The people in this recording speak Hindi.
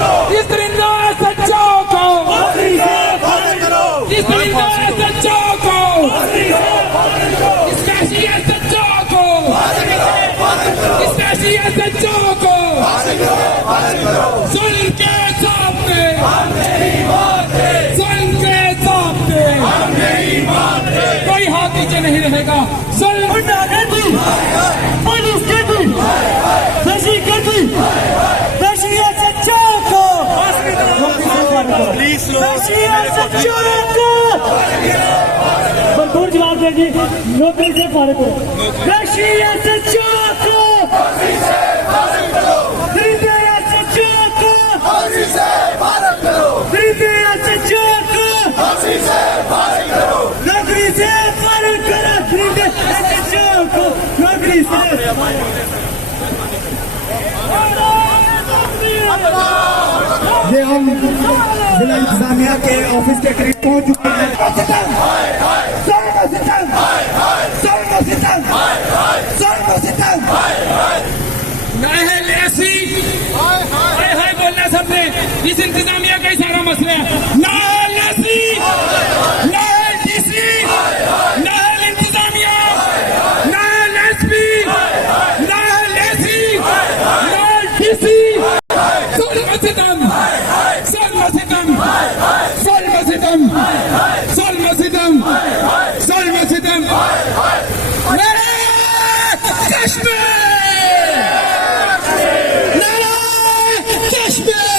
इस दरिंदा सच्चों को इस दरिंदा सच्चों को इस फैशिस्ट सच्चों को इस फैशिस्ट सच्चों को जुल्म के सामने जुल्म के सामने कोई हाथ नीचे नहीं रहेगा। भरपूर जवाब देगी नौकरी से फारिग करो। ये हम जिला इंतजामिया के ऑफिस के करीब पहुंच चुके हैं। ऐसी हाय बोलना सबने, इस इंतजामिया का ही सारा मसला है। नाल ऐसी नाल डीसी नाल इंतजामिया नाल एसपी नाल एसी नाल डीसी जुल्म सितम जुल्म सितम जुल्म सितम जुल्म सितम जुल्म सितम नारे कश्मीर नारे कश्मीर